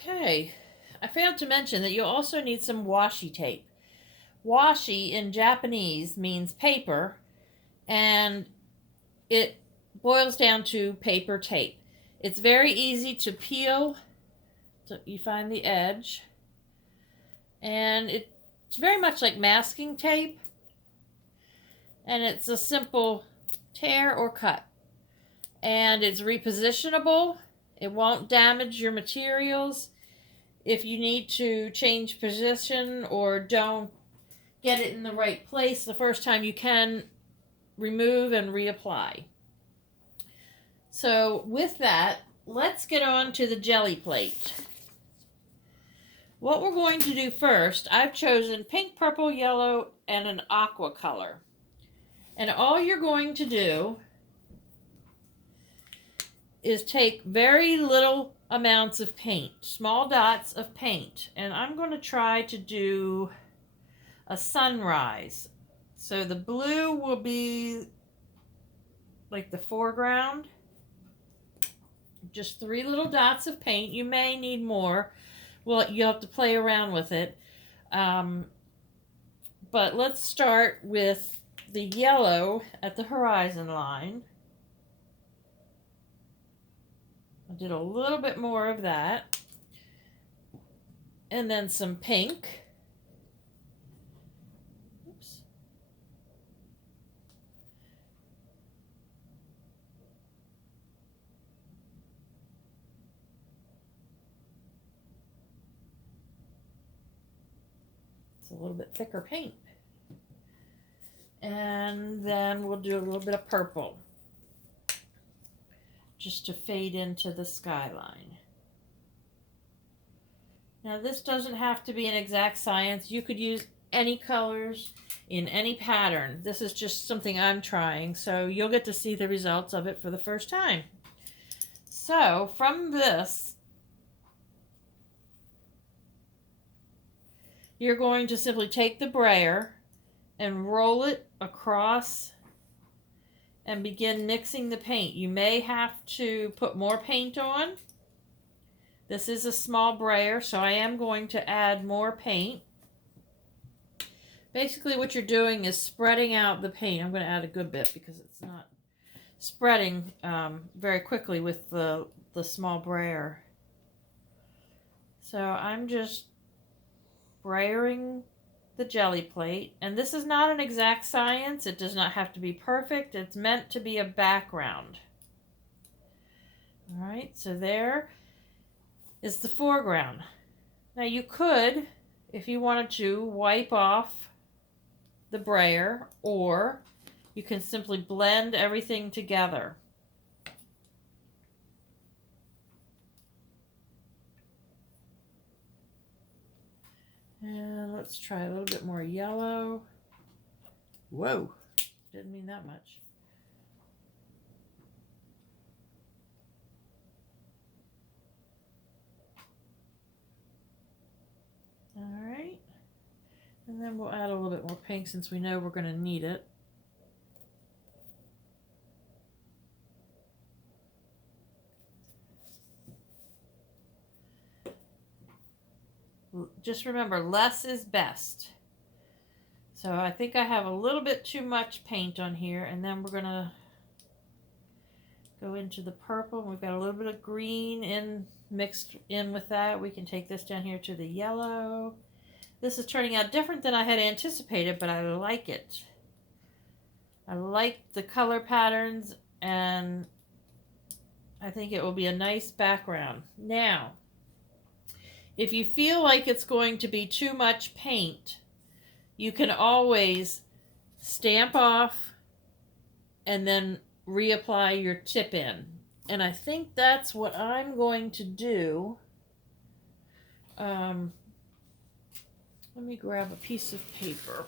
Okay, I failed to mention that you'll also need some washi tape. Washi in Japanese means paper, and it boils down to paper tape. It's very easy to peel, so you find the edge, and it's very much like masking tape, and it's a simple tear or cut. And it's repositionable, it won't damage your materials. If you need to change position or don't get it in the right place the first time, you can remove and reapply. So with that, let's get on to the jelly plate. What we're going to do first, I've chosen pink, purple, yellow, and an aqua color. And all you're going to do is take very little amounts of paint, small dots of paint, and I'm going to try to do a sunrise. So the blue will be like the foreground, just 3 little dots of paint. You may need more. Well, you have to play around with it. But let's start with the yellow at the horizon line. I did a little bit more of that. And then some pink. Oops. It's a little bit thicker paint. And then we'll do a little bit of purple, just to fade into the skyline. Now this doesn't have to be an exact science. You could use any colors in any pattern. This is just something I'm trying, so you'll get to see the results of it for the first time. So from this, you're going to simply take the brayer and roll it across and begin mixing the paint. You may have to put more paint on. This is a small brayer, so I am going to add more paint. Basically what you're doing is spreading out the paint. I'm going to add a good bit because it's not spreading very quickly with the small brayer. So I'm just brayering the jelly plate, and this is not an exact science. It does not have to be perfect. It's meant to be a background. All right, so there is the foreground. Now you could, if you wanted to, wipe off the brayer, or you can simply blend everything together. And let's try a little bit more yellow. Whoa, didn't mean that much. All right, and then we'll add a little bit more pink since we know we're going to need it. Just remember, less is best. So I think I have a little bit too much paint on here, and then we're gonna go into the purple. We've got a little bit of green in mixed in with that. We can take this down here to the yellow. This is turning out different than I had anticipated, but I like it. I like the color patterns, and I think it will be a nice background. Now, if you feel like it's going to be too much paint, you can always stamp off and then reapply your tip in. And I think that's what I'm going to do. Let me grab a piece of paper.